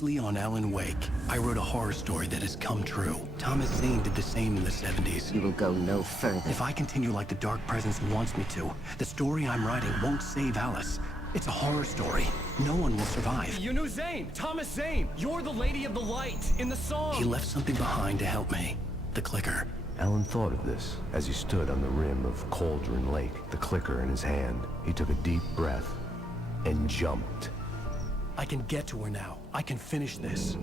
loosely on Alan Wake. I wrote a horror story that has come true. Thomas Zane did the same in the 70s. You will go no further. If I continue like the Dark Presence wants me to, the story I'm writing won't save Alice. It's a horror story. No one will survive. You knew Zane! Thomas Zane! You're the Lady of the Light in the song! He left something behind to help me. The clicker. Alan thought of this as he stood on the rim of Cauldron Lake, the clicker in his hand. He took a deep breath and jumped. I can get to her now. I can finish this.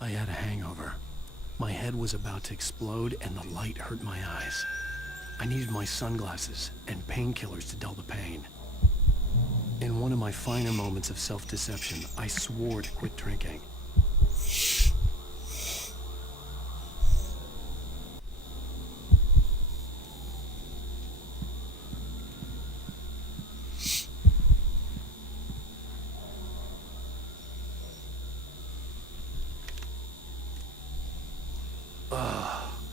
I had a hangover. My head was about to explode and the light hurt my eyes. I needed my sunglasses and painkillers to dull the pain. In one of my finer moments of self-deception, I swore to quit drinking.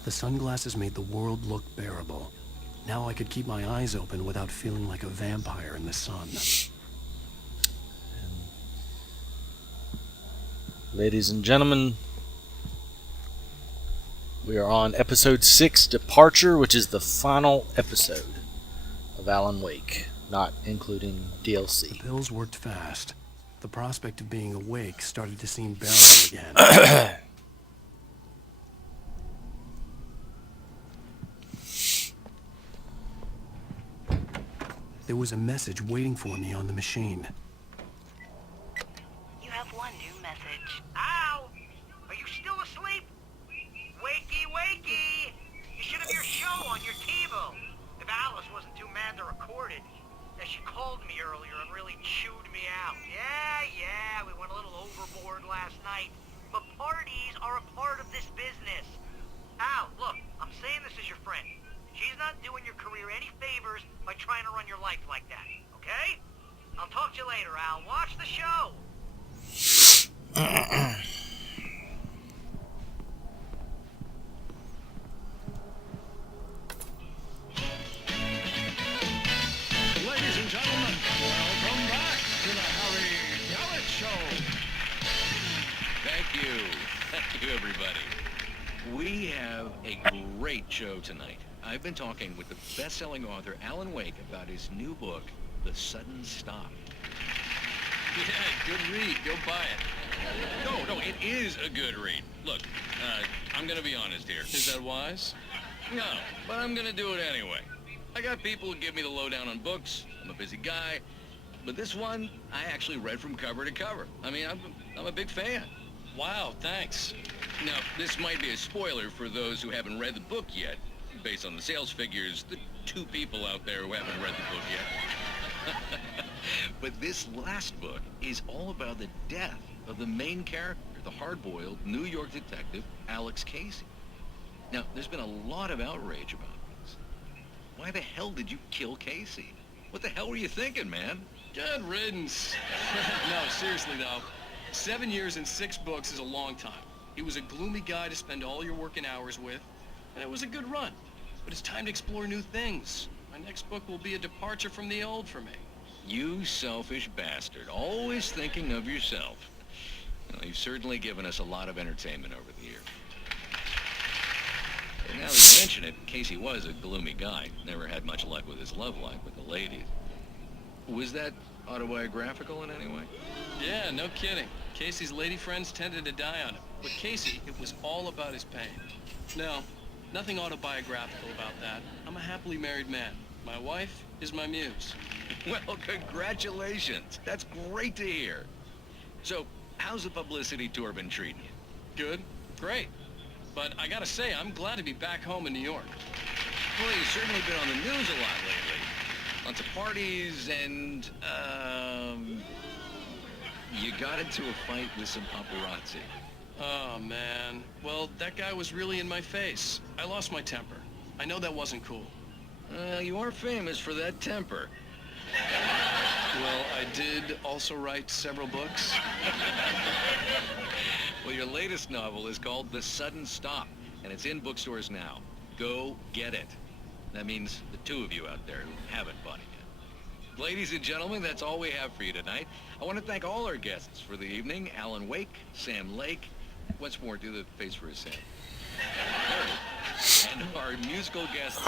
The sunglasses made the world look bearable. Now I could keep my eyes open without feeling like a vampire in the sun. Ladies and gentlemen, we are on episode 6, Departure, which is the final episode of Alan Wake, not including DLC. The pills worked fast. The prospect of being awake started to seem bearable again. There was a message waiting for me on the machine. You have one new message. Ow! Are you still asleep? Wakey, wakey! You should have your show on your TiVo. If Alice wasn't too mad to record it, that she called me earlier and really chewed me out. Yeah, we went a little overboard last night. But parties are a part of this business. Al, look, I'm saying this as your friend. She's not doing your career any favors by trying to run your life like that, okay? I'll talk to you later, Al. Watch the show! Ladies and gentlemen, welcome back to the Harry Gallet Show. Thank you. Thank you, everybody. We have a great show tonight. I've been talking with the best-selling author Alan Wake about his new book, The Sudden Stop. Yeah, good read. Go buy it. No, it is a good read. Look, I'm gonna be honest here. Is that wise? No, but I'm gonna do it anyway. I got people who give me the lowdown on books. I'm a busy guy. But this one, I actually read from cover to cover. I mean, I'm a big fan. Wow, thanks. Now, this might be a spoiler for those who haven't read the book yet. Based on the sales figures, the 2 people out there who haven't read the book yet. But this last book is all about the death of the main character, the hard-boiled New York detective, Alex Casey. Now, there's been a lot of outrage about this. Why the hell did you kill Casey? What the hell were you thinking, man? Good riddance. No, seriously though, 7 years and 6 books is a long time. He was a gloomy guy to spend all your working hours with, and it was a good run. But it's time to explore new things. My next book will be a departure from the old for me. You selfish bastard, always thinking of yourself. Well, you've certainly given us a lot of entertainment over the years. And now that you mention it, Casey was a gloomy guy. Never had much luck with his love life with the ladies. Was that autobiographical in any way? Yeah, no kidding. Casey's lady friends tended to die on him. But Casey, it was all about his pain. No, nothing autobiographical about that. I'm a happily married man. My wife is my muse. Well, congratulations. That's great to hear. So, how's the publicity tour been treating you? Good, great. But I gotta say, I'm glad to be back home in New York. Well, you've certainly been on the news a lot lately. Lots of parties and, you got into a fight with some paparazzi. Oh, man. Well, that guy was really in my face. I lost my temper. I know that wasn't cool. You are famous for that temper. Well, I did also write several books. Well, your latest novel is called The Sudden Stop, and it's in bookstores now. Go get it. That means the two of you out there who haven't bought it yet. Ladies and gentlemen, that's all we have for you tonight. I want to thank all our guests for the evening. Alan Wake, Sam Lake. Once more, do the face for a Sam. And our musical guests,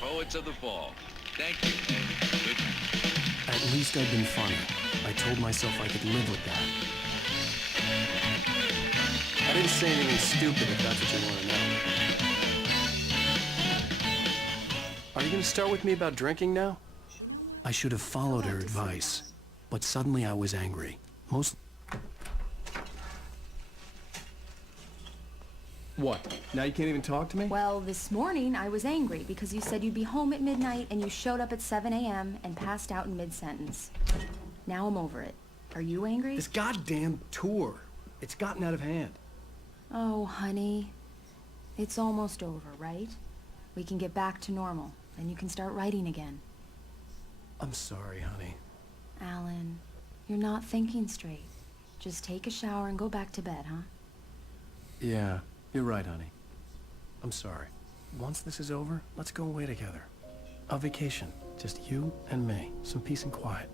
Poets of the Fall. Thank you, and good night. At least I'd been funny. I told myself I could live with that. I didn't say anything stupid, if that's what you want to know. Are you going to start with me about drinking now? I should have followed her advice, but suddenly I was angry. What? Now you can't even talk to me? Well, this morning I was angry because you said you'd be home at midnight and you showed up at 7 a.m. and passed out in mid-sentence. Now I'm over it. Are you angry? This goddamn tour. It's gotten out of hand. Oh, honey. It's almost over, right? We can get back to normal, and you can start writing again. I'm sorry, honey. Alan, you're not thinking straight. Just take a shower and go back to bed, huh? Yeah, you're right, honey. I'm sorry. Once this is over, let's go away together. A vacation. Just you and me. Some peace and quiet.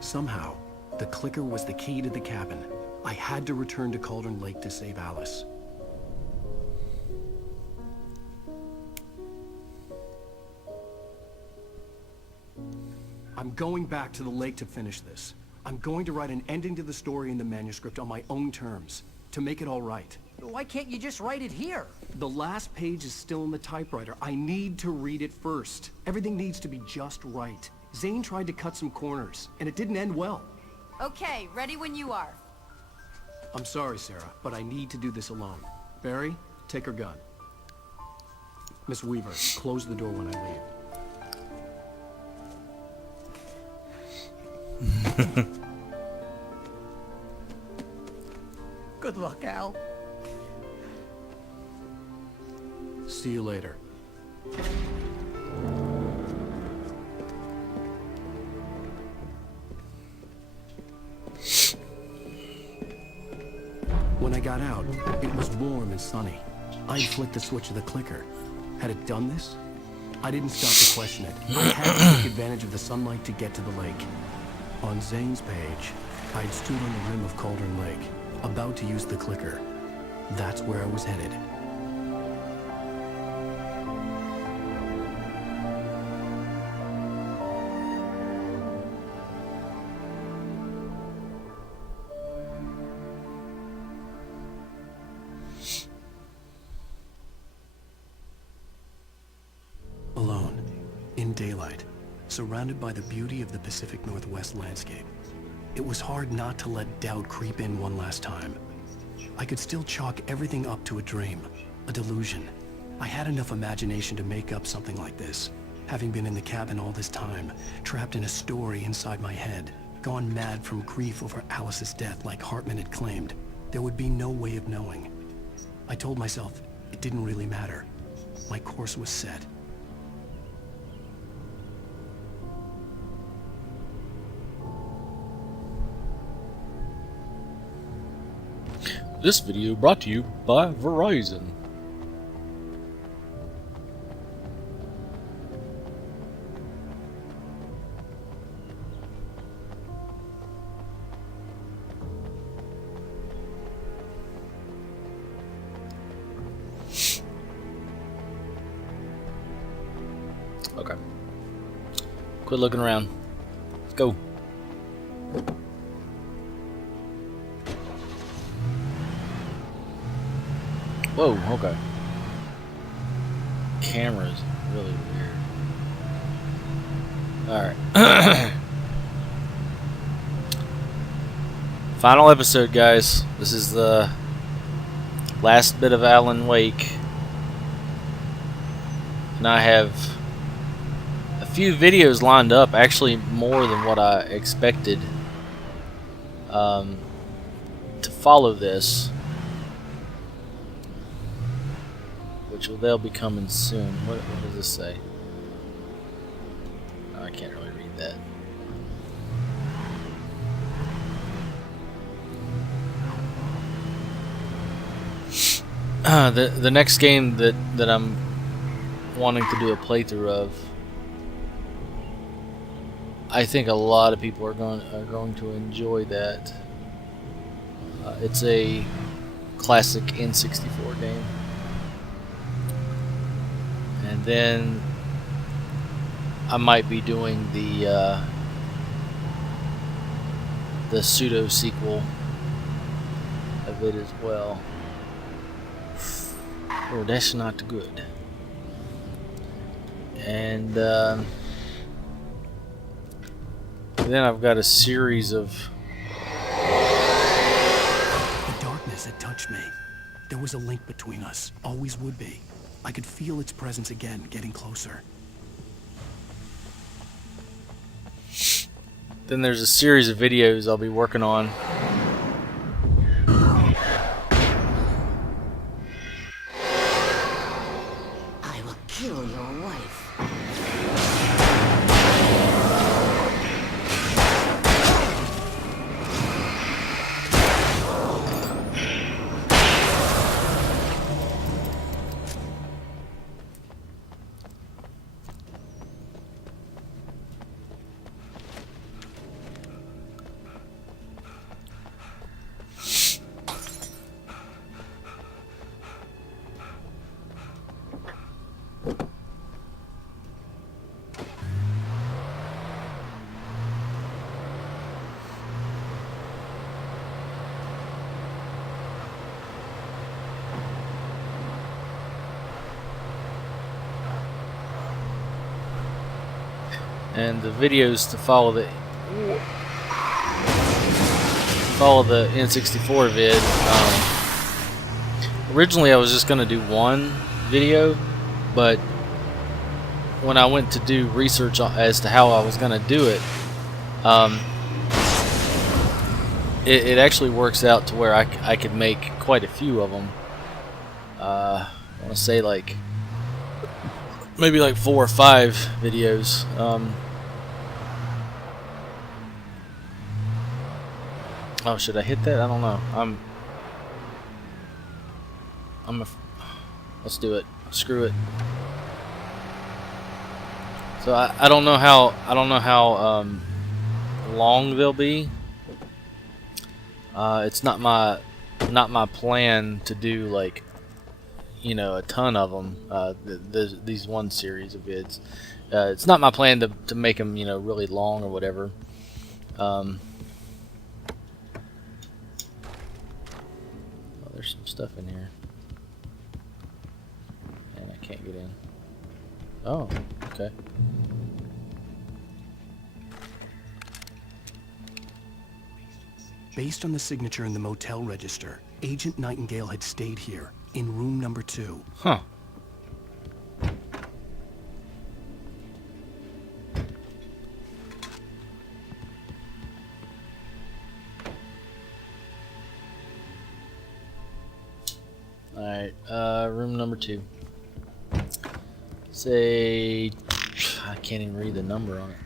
Somehow, the clicker was the key to the cabin. I had to return to Cauldron Lake to save Alice. I'm going back to the lake to finish this. I'm going to write an ending to the story in the manuscript on my own terms, to make it all right. Why can't you just write it here? The last page is still in the typewriter. I need to read it first. Everything needs to be just right. Zane tried to cut some corners, and it didn't end well. Okay, ready when you are. I'm sorry, Sarah, but I need to do this alone. Barry, take her gun. Miss Weaver, close the door when I leave. Good luck, Al. See you later. When I got out, it was warm and sunny. I'd flicked the switch of the clicker. Had it done this? I didn't stop to question it. I had to take advantage of the sunlight to get to the lake. On Zane's page, I'd stood on the rim of Cauldron Lake, about to use the clicker. That's where I was headed. Alone, in daylight, surrounded by the beauty of the Pacific Northwest landscape. It was hard not to let doubt creep in one last time. I could still chalk everything up to a dream, a delusion. I had enough imagination to make up something like this, having been in the cabin all this time, trapped in a story inside my head, gone mad from grief over Alice's death like Hartman had claimed. There would be no way of knowing. I told myself it didn't really matter. My course was set. This video brought to you by Verizon. Okay. Quit looking around. Let's go. Whoa, okay. Camera's really weird. Alright. Final episode, guys. This is the last bit of Alan Wake. and I have a few videos lined up, actually more than what I expected, to follow this, which they'll be coming soon. What does this say? No, I can't really read that. The next game that I'm wanting to do a playthrough of, I think a lot of people are going to enjoy that. It's a classic N64 game, and then I might be doing the pseudo sequel of it as well. Oh, that's not good. And then I've got a series of... The darkness had touched me. There was a link between us. Always would be. I could feel its presence again, getting closer. Then there's a series of videos I'll be working on. I will kill your wife. And the videos to follow the N64 vid. Originally I was just gonna do one video, but when I went to do research as to how I was gonna do it, it actually works out to where I could make quite a few of them. I want to say like maybe like 4 or 5 videos. Oh, should I hit that? I don't know. Let's do it. Screw it. So I don't know how long they'll be. It's not my plan to do like, you know, a ton of them. These one series of vids. It's not my plan to make them, you know, really long or whatever. Oh, there's some stuff in here, and I can't get in. Oh, okay. Based on the signature in the motel register, Agent Nightingale had stayed here, in room number 2. Huh. Alright, room number 2. Say, I can't even read the number on it.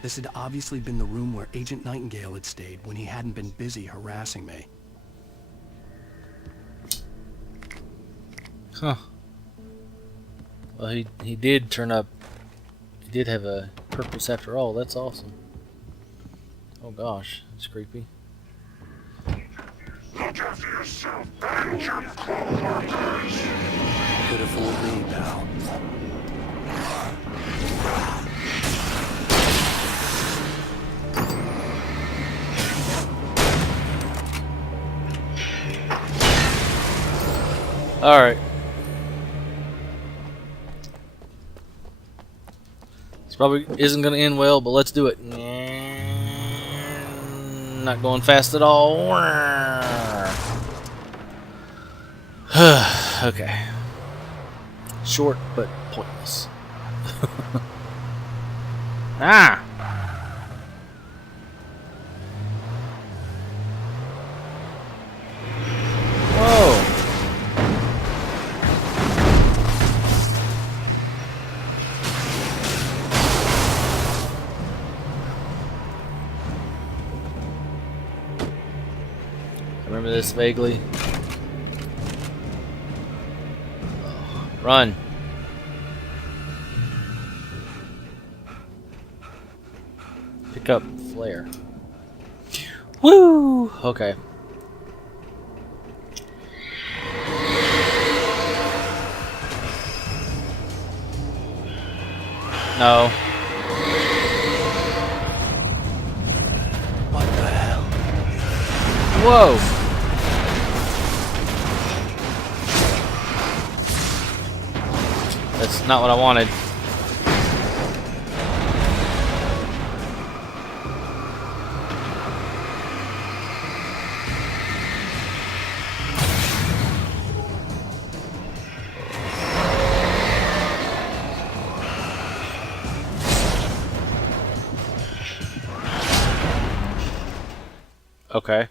This had obviously been the room where Agent Nightingale had stayed when he hadn't been busy harassing me. Huh. Well, he did turn up. He did have a purpose after all. That's awesome. Oh gosh, it's creepy. Could have fooled me, pal. Alright. This probably isn't going to end well, but let's do it. Not going fast at all. Okay. Short, but pointless. Ah! Whoa! I remember this vaguely. Run. Pick up flare. Woo! Okay. No. What the hell? Whoa! That's not what I wanted. Okay.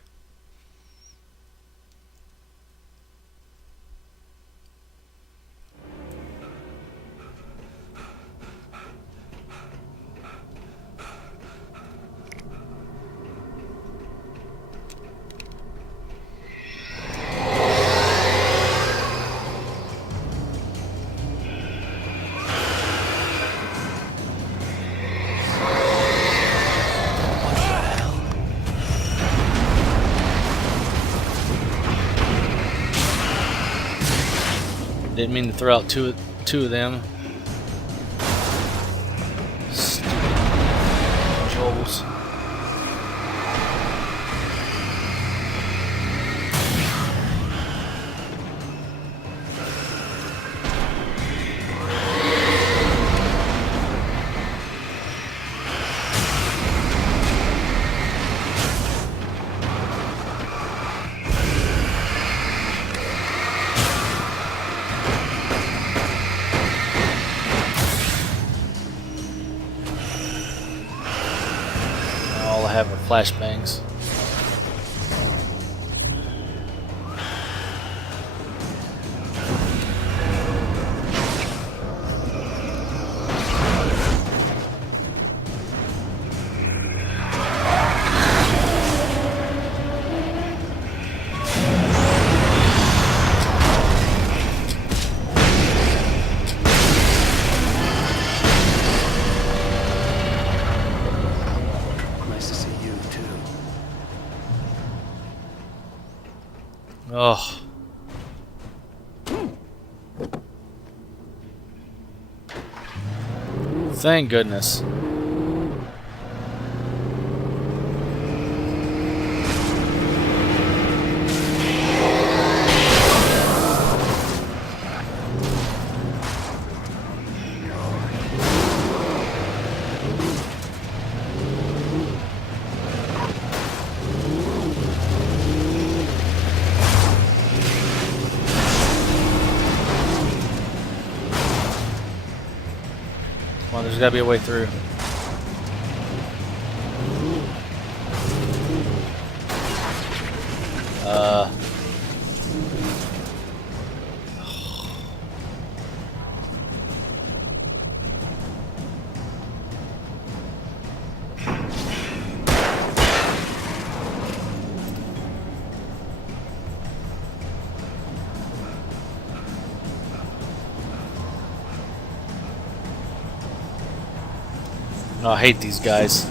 Didn't mean to throw out two of them. Stupid controls. Have her flashbangs. Oh. Thank goodness. Well, there's gotta be a way through. Oh, I hate these guys.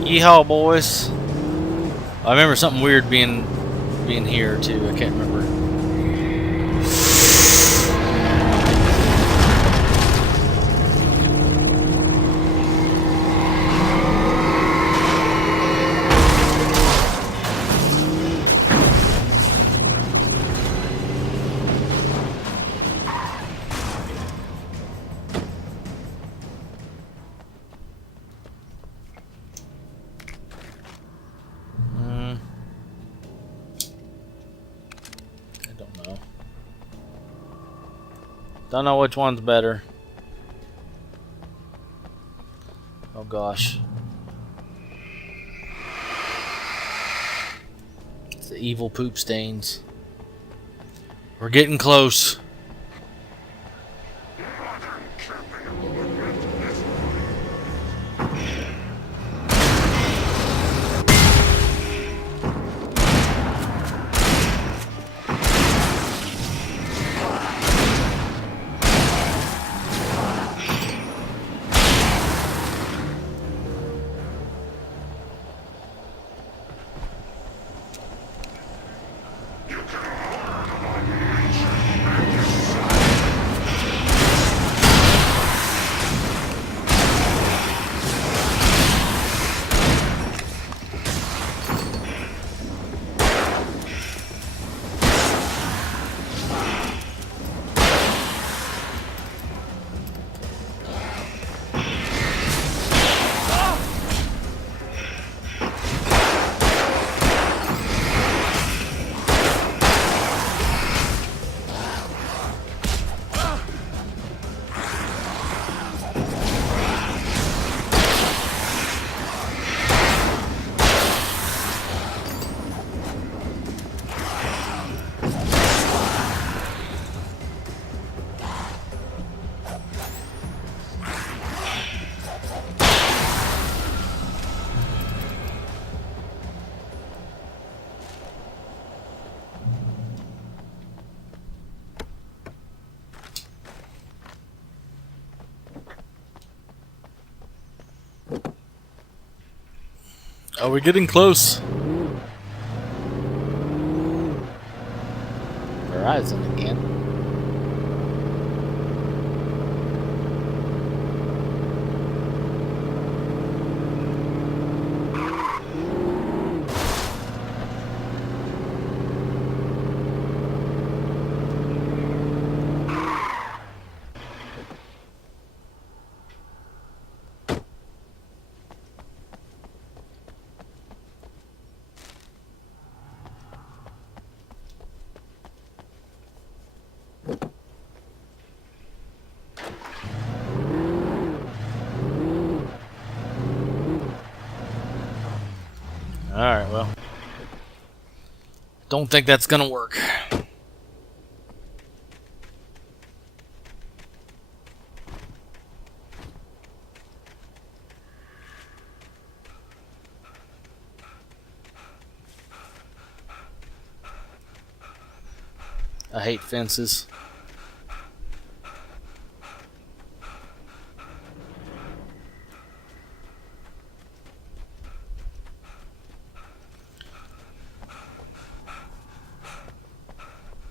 Yeehaw, boys! I remember something weird being here too. I can't remember. Don't know which one's better. Oh gosh. It's the evil poop stains. We're getting close. Are we getting close? Horizon again. Alright, well. Don't think that's gonna work. I hate fences.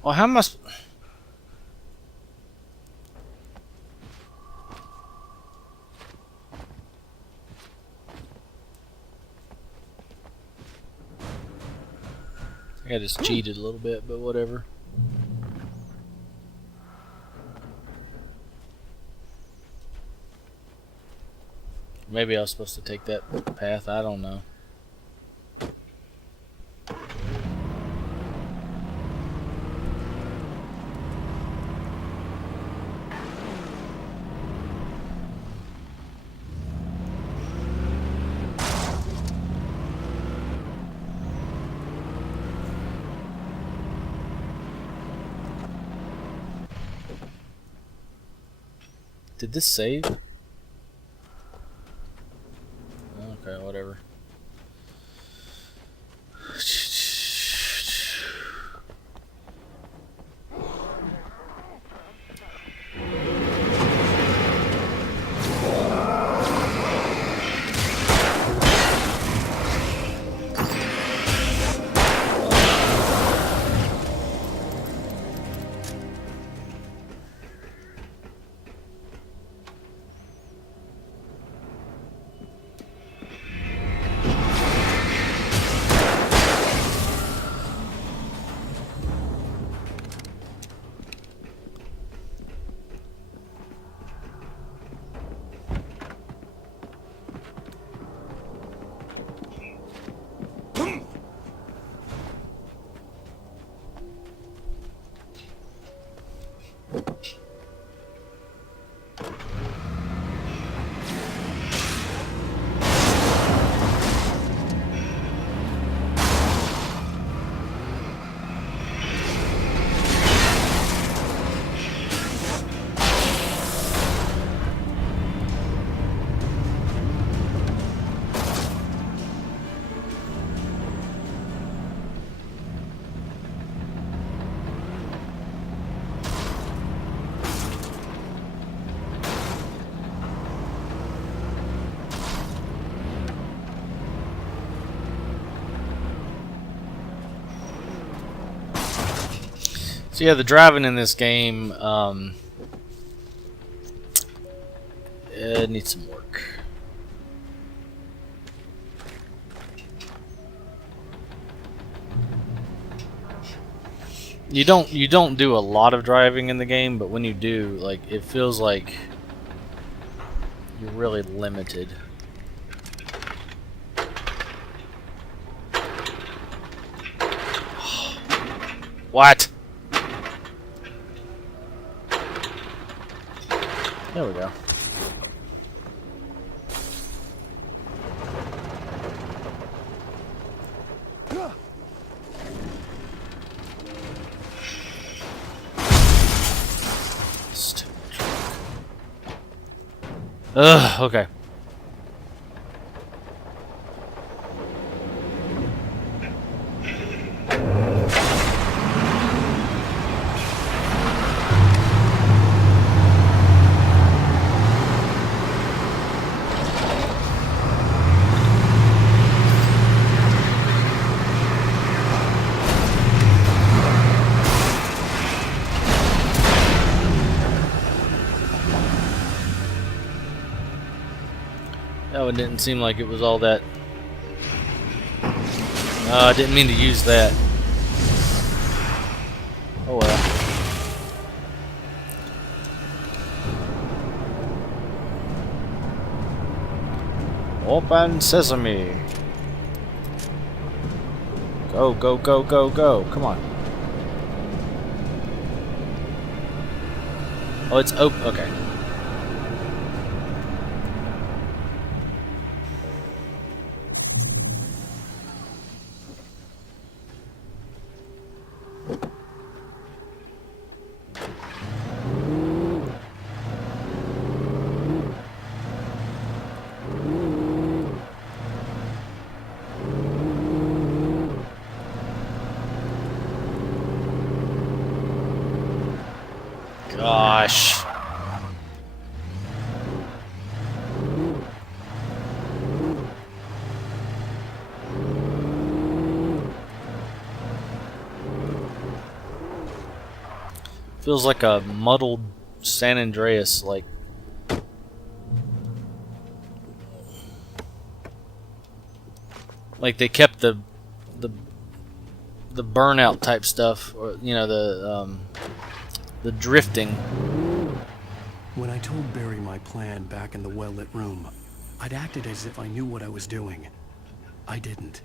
Well, how much? I just cheated a little bit, but whatever. Maybe I was supposed to take that path. I don't know. Did this save? Okay, whatever. So yeah, the driving in this game it needs some work. You don't do a lot of driving in the game, but when you do, like, it feels like you're really limited. What? There we go. Ugh, okay. That one didn't seem like it was all that. I didn't mean to use that. Oh well. Open sesame. Go, go, go, go, go. Come on. Oh, it's open. Okay. Gosh. Feels like a muddled San Andreas, like they kept the burnout type stuff, or you know, the drifting. When I told Barry my plan back in the well-lit room, I'd acted as if I knew what I was doing. I didn't.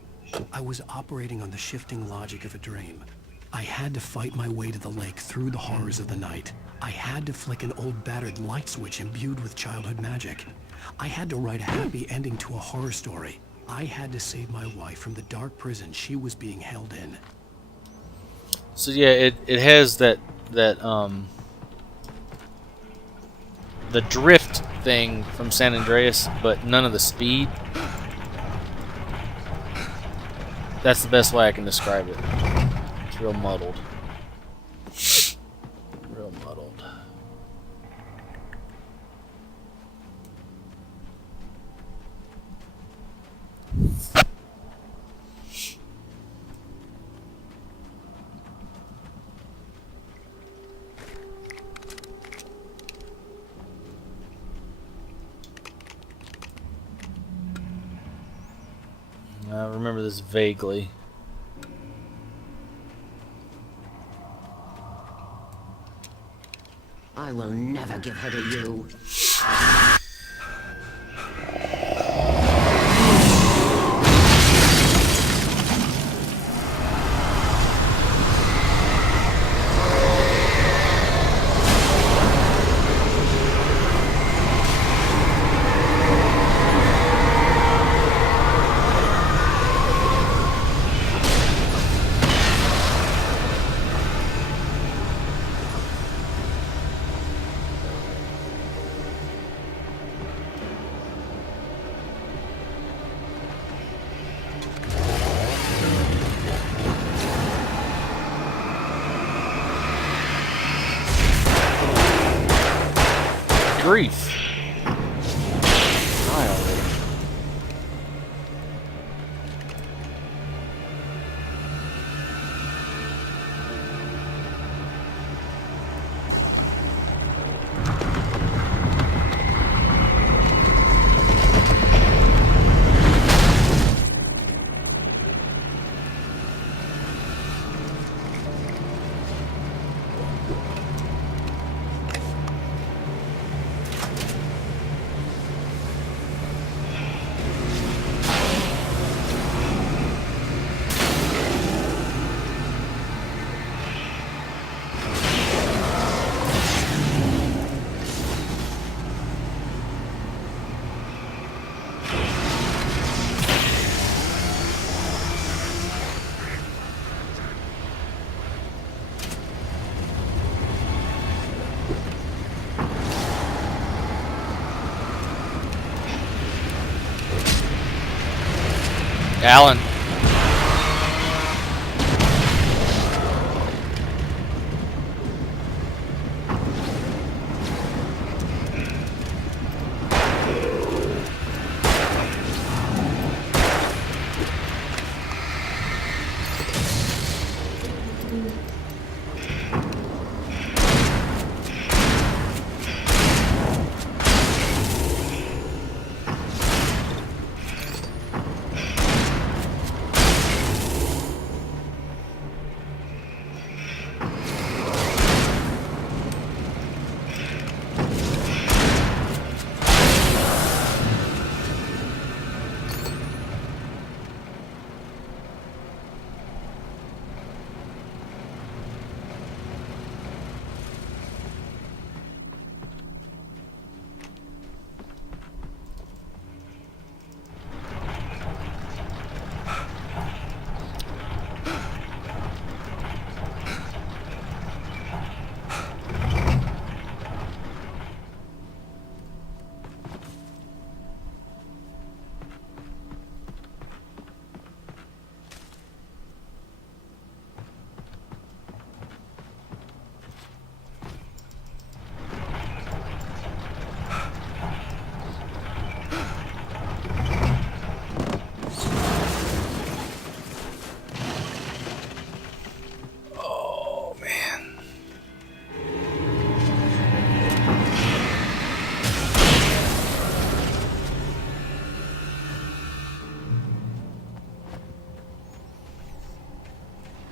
I was operating on the shifting logic of a dream. I had to fight my way to the lake through the horrors of the night. I had to flick an old battered light switch imbued with childhood magic. I had to write a happy ending to a horror story. I had to save my wife from the dark prison she was being held in. So yeah, it has that the drift thing from San Andreas, but none of the speed. That's the best way I can describe it. It's real muddled. Real muddled. I remember this vaguely. I will never give her to you. Grief. Die already. Alan.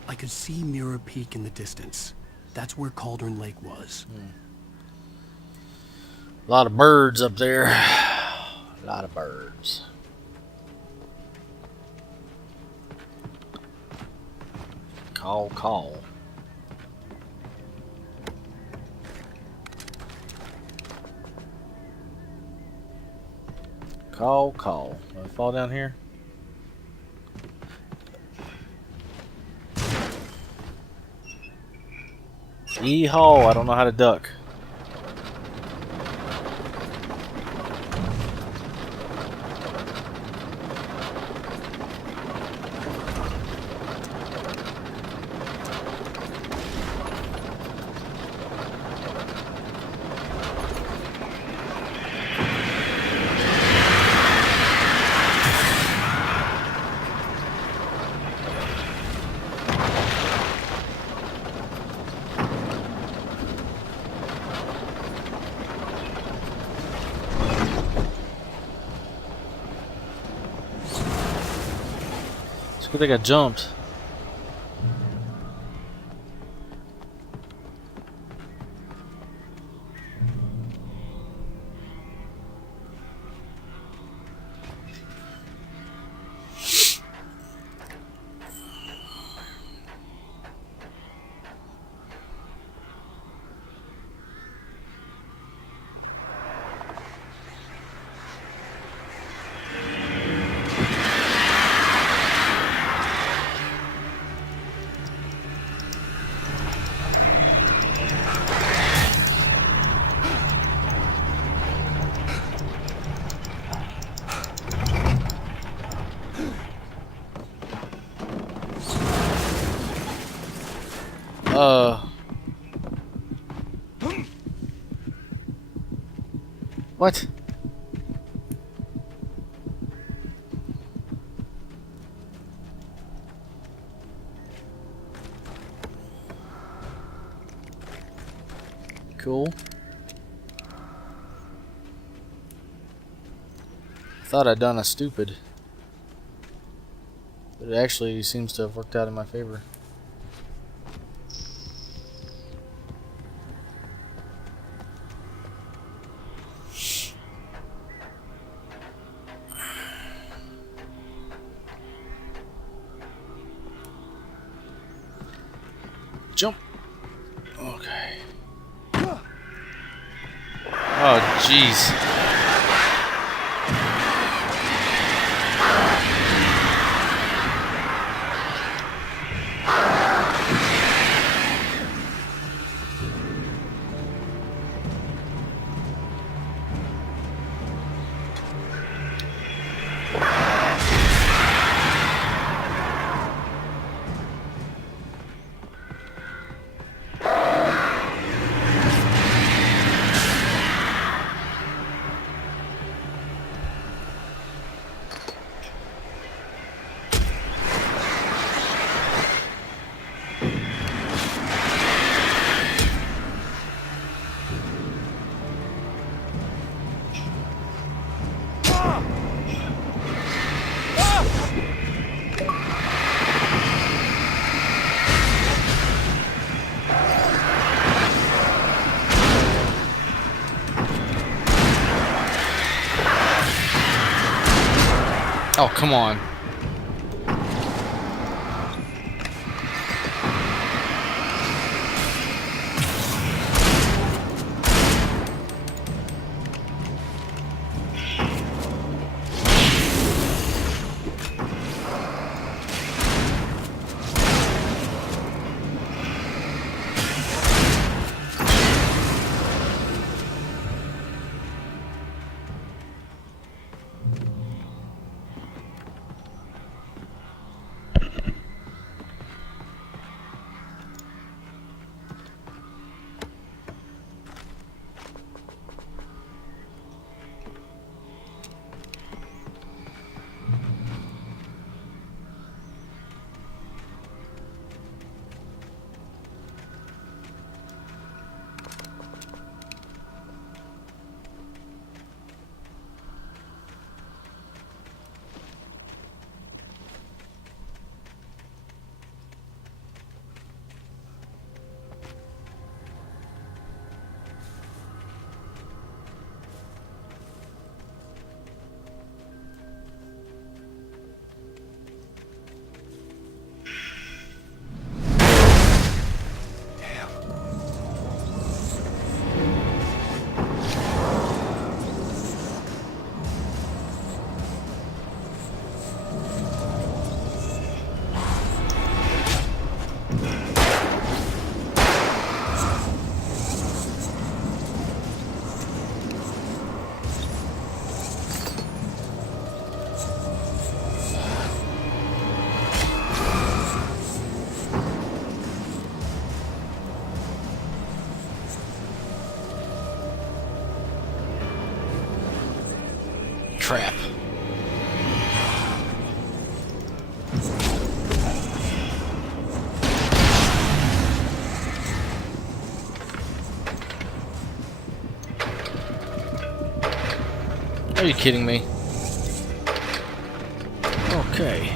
I could see Mirror Peak in the distance. That's where Cauldron Lake was. A lot of birds up there. A lot of birds. Call, call. Call, call. Do I fall down here? Yeehaw, I don't know how to duck. It's good they got jumped. What? Cool. Thought I'd done a stupid, but it actually seems to have worked out in my favor. Jump. Okay. Oh, jeez. Oh, come on. Trap. Are you kidding me? Okay.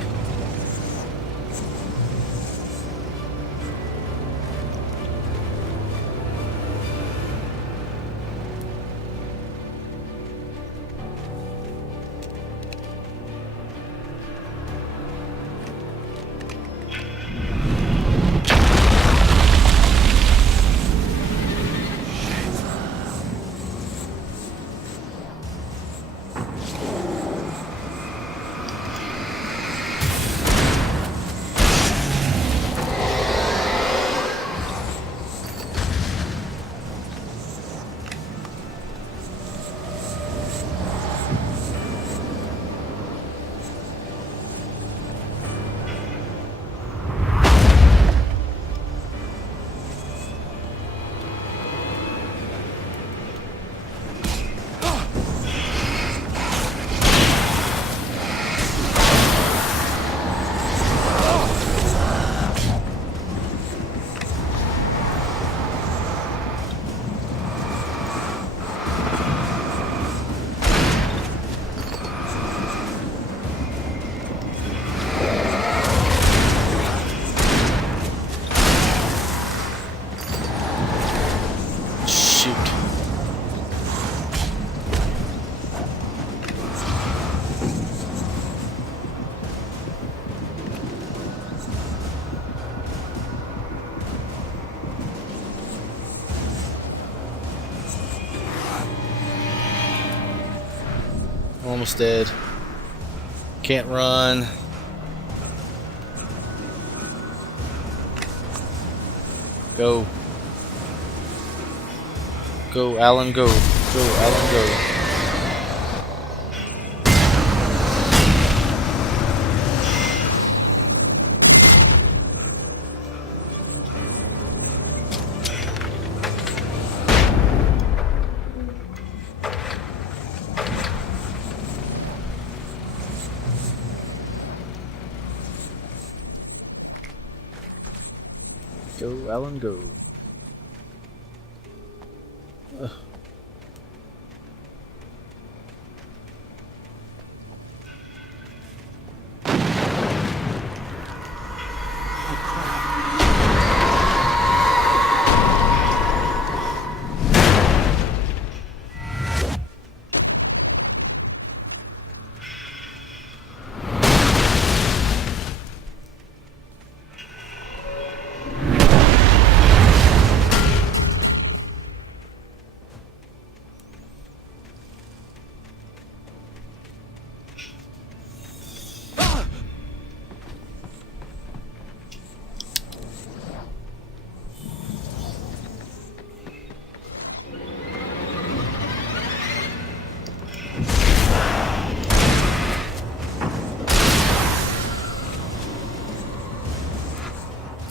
Almost dead. Can't run. Go. Go, Alan, go. Go, Alan, go. Go, Alan, go. Ugh.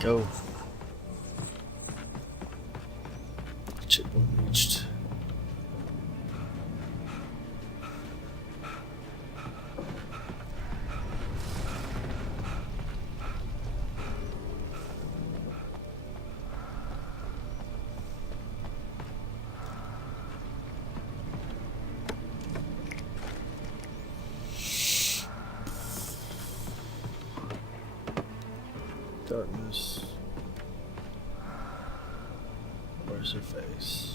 Go. Checkpoint reached. Darkness. Where's her face?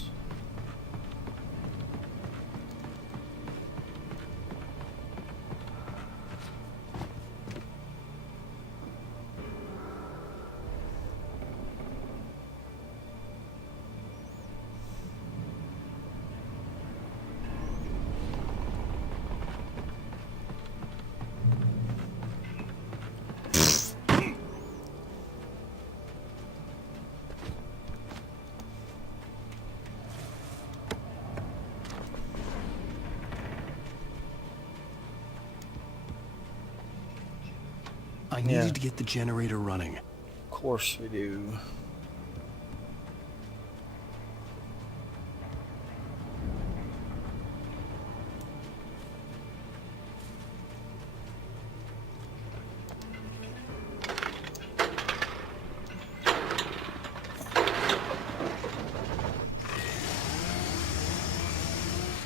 I needed to get the generator running. Of course we do.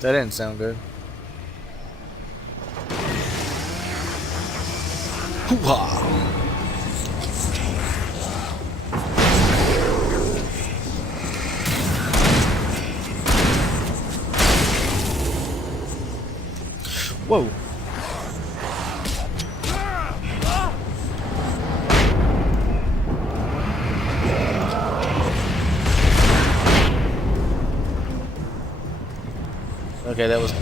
That didn't sound good. Hoo-ha! Whoa! Okay, that was...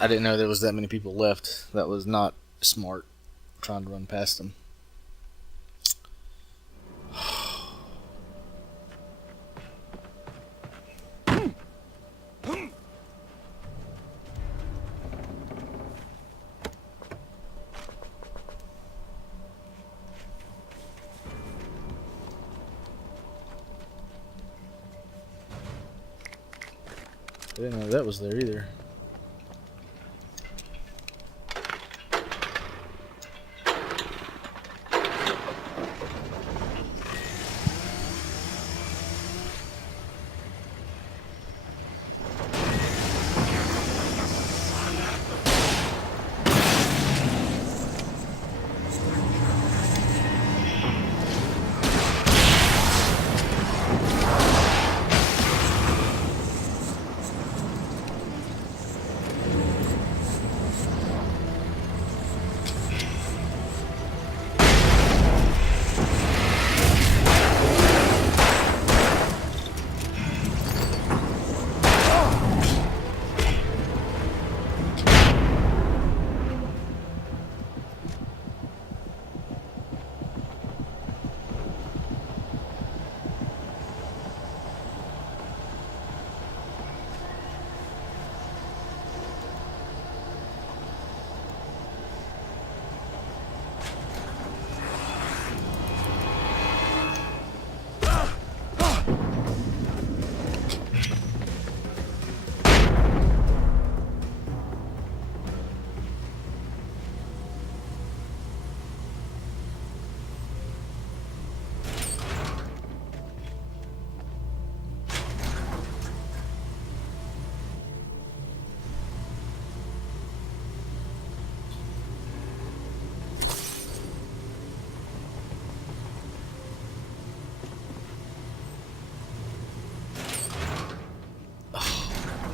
I didn't know there was that many people left. That was not smart, trying to run past them. I didn't know that was there either.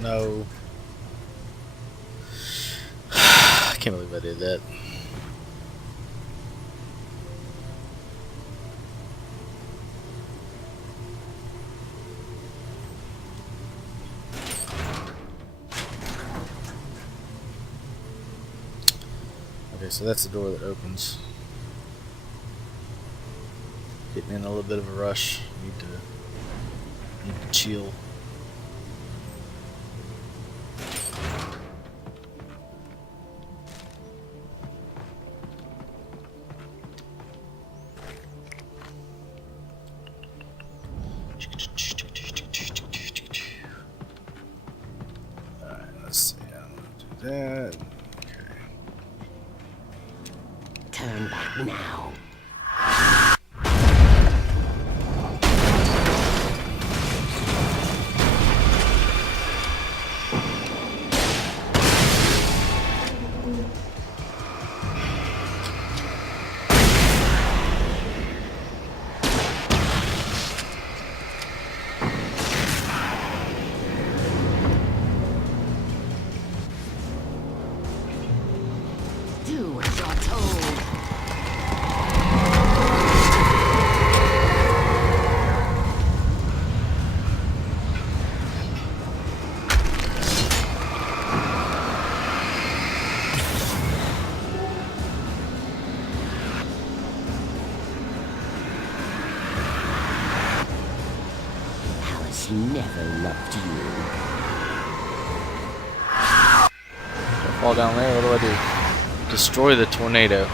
No. I can't believe I did that. Okay, so that's the door that opens. Getting in a little bit of a rush. Need to chill. that. Turn back now. Do as you're told. Alice never loved you. If I fall down there, what do I do? Destroy the tornado.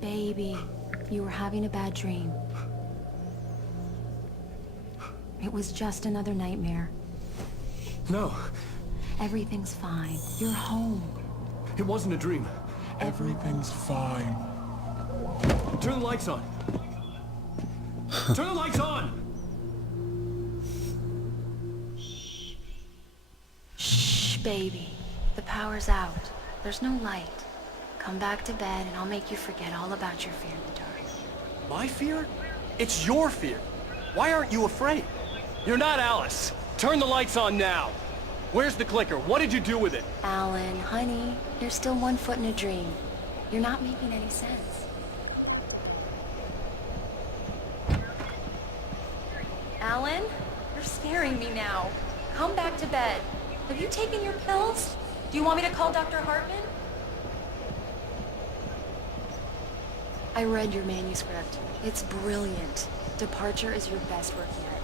Baby, you were having a bad dream. It was just another nightmare. No, Everything's fine. You're home. it wasn't a dream. Everything's fine. Turn the lights on. Turn the lights on! Shh, baby. The power's out. There's no light. Come back to bed and I'll make you forget all about your fear in the dark. My fear? It's your fear. Why aren't you afraid? You're not Alice. Turn the lights on now. Where's the clicker? What did you do with it? Alan, honey, you're still 1 foot in a dream. You're not making any sense. Alan, you're scaring me now. Come back to bed. Have you taken your pills? Do you want me to call Dr. Hartman? I read your manuscript. It's brilliant. Departure is your best work yet.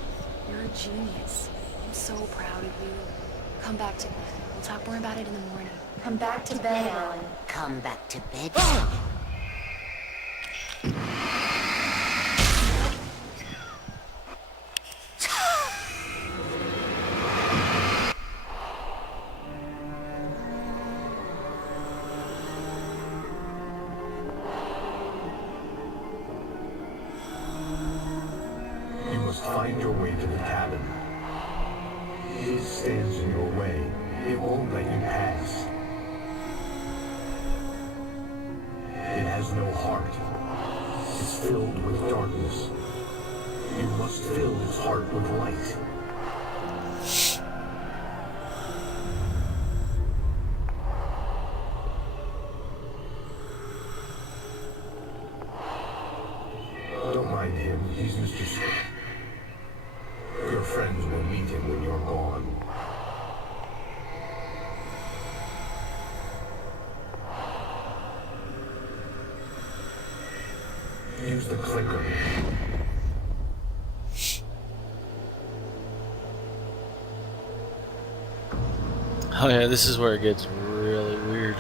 You're a genius. I'm so proud of you. Come back to bed. We'll talk more about it in the morning. Come back to bed, Alan. Come back to bed. Find your way to the cabin. It stands in your way. It won't let you pass. It has no heart. It's filled with darkness. You must fill its heart with light. Don't mind him. He's Mr. Scott. Your friends will meet him when you're gone. Use the clicker. Oh yeah, this is where it gets really weird.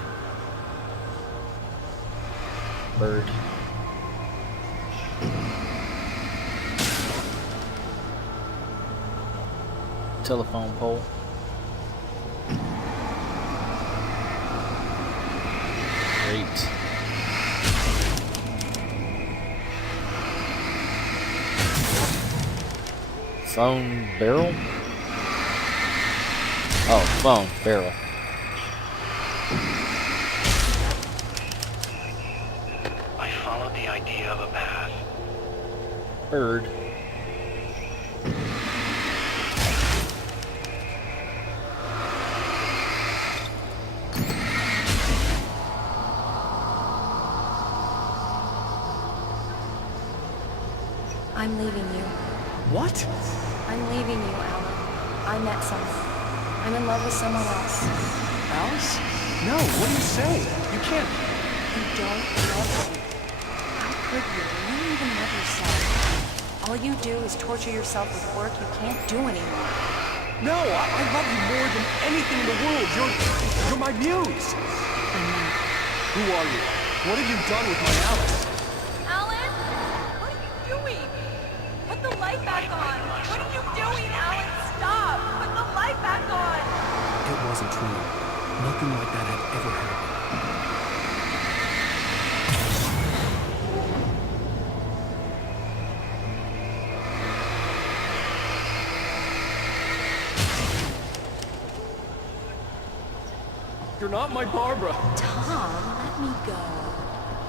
Bird. Telephone pole. Great. Phone barrel? Oh, phone barrel. I followed the idea of a path. Bird. I'm leaving you. What? I'm leaving you, Alan. I met someone. I'm in love with someone else. Alice? No, what do you say? You can't... You don't love me. How could you? You don't even love yourself. All you do is torture yourself with work you can't do anymore. No, I love you more than anything in the world. You're my muse. I'm not. Who are you? What have you done with my Alice? Alan? What are you doing? Put the light back on! What are you doing, Alan? Stop! Put the light back on! It wasn't true. Nothing like that had ever happened. You're not my Barbara. Tom, let me go.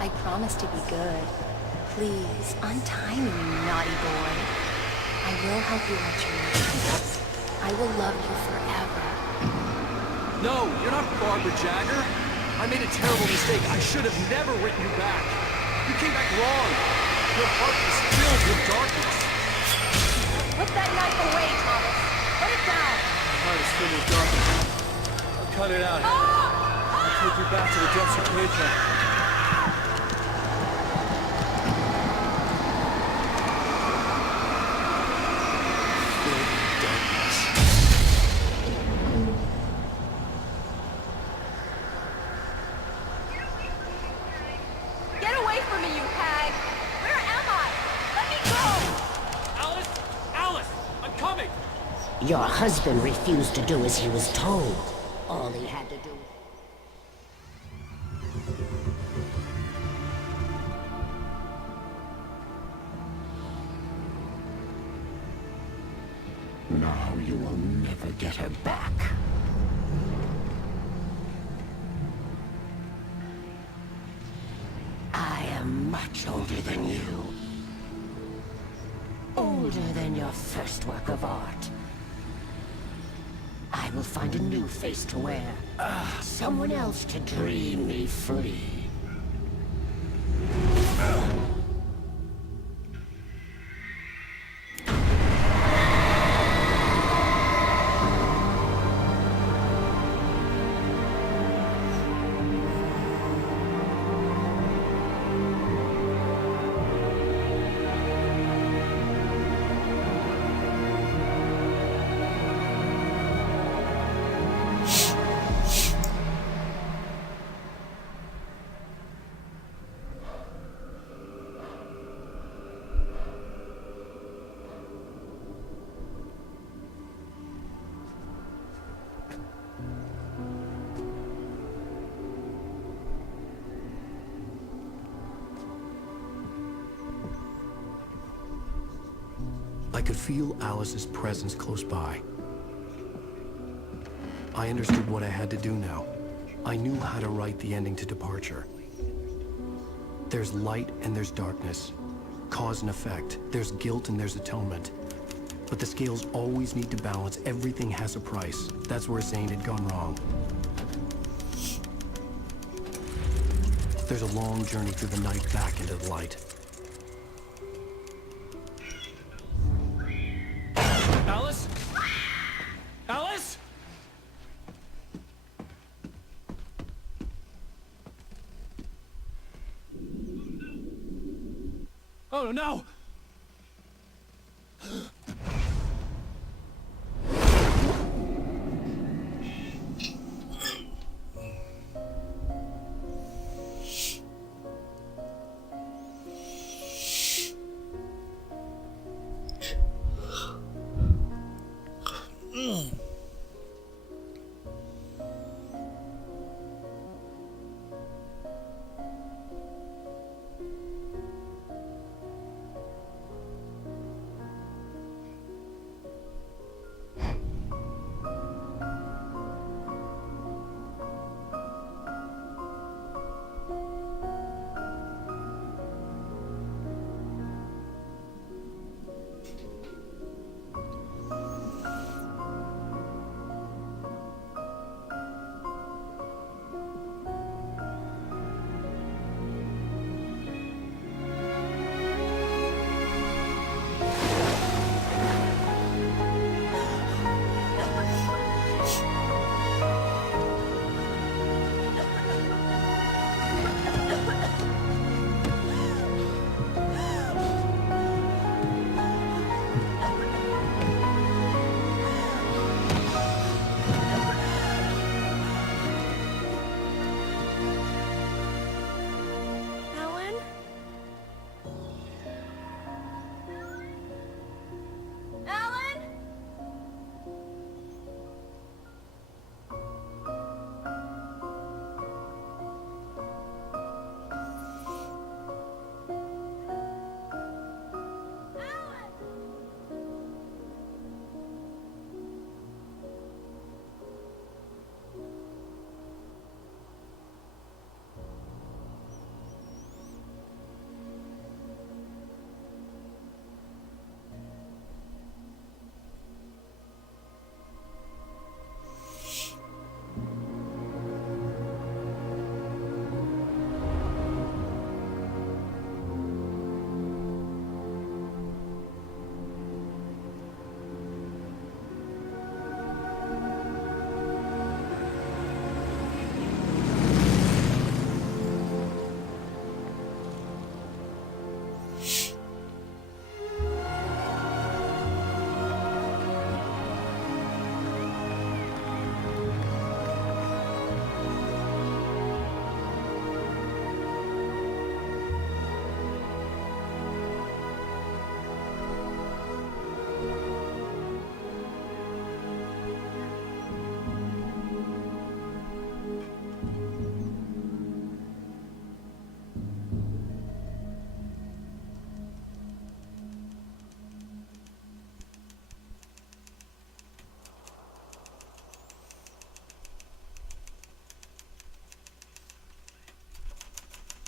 I promise to be good. Please, untie me, you naughty boy. I will help you let your mistakes. I will love you forever. No, you're not Barbara Jagger. I made a terrible mistake. I should have never written you back. You came back wrong. Your heart was filled with darkness. Put that knife away, Thomas! Put it down! My heart is filled with darkness. I'll cut it out. I'll take you back to the depths you came from. Get away from me, you hag! Where am I? Let me go! Alice! Alice! I'm coming! Your husband refused to do as he was told. All he had to do... Now you will never get her back. I am much older than you. Older than your first work of art. I will find a new face to wear. Someone else to dream me free. I could feel Alice's presence close by. I understood what I had to do now. I knew how to write the ending to Departure. There's light and there's darkness. Cause and effect. There's guilt and there's atonement. But the scales always need to balance. Everything has a price. That's where Zane had gone wrong. There's a long journey through the night back into the light. Alice? Alice? Oh no!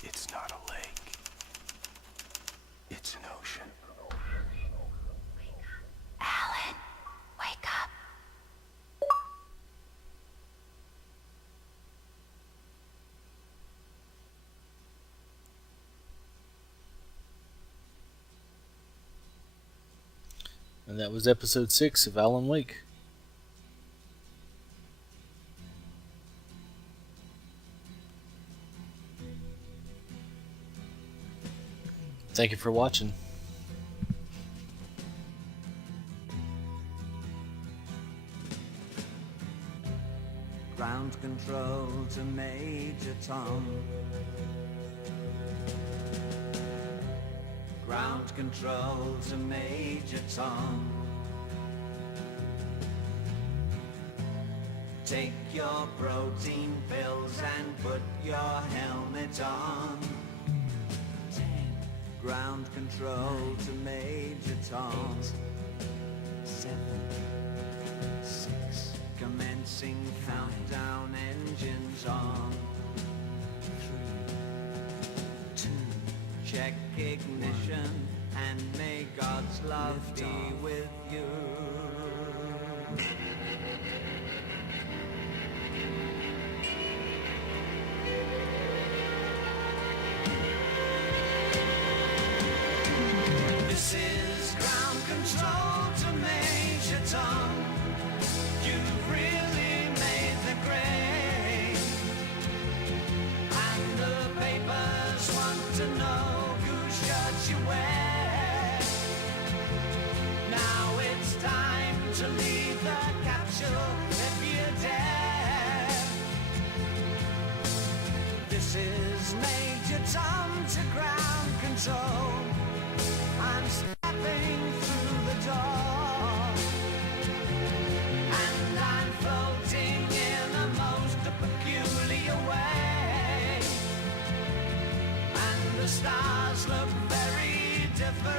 It's not a lake. It's an ocean. Alan, wake up. And that was episode 6 of Alan Wake. Thank you for watching. Ground control to Major Tom. Ground control to Major Tom. Take your protein pills and put your helmet on. ground control to Major Tom. 7, 6, Commencing countdown, engines on. 3, 2, Check ignition and may God's love Lift be off. with you. This is ground control to Major Tom. You've really made the grade. And the papers want to know whose shirt you wear. Now it's time to leave the capsule if you dare. This is Major Tom to ground control. I'm stepping through the door, and I'm floating in a most peculiar way, and the stars look very different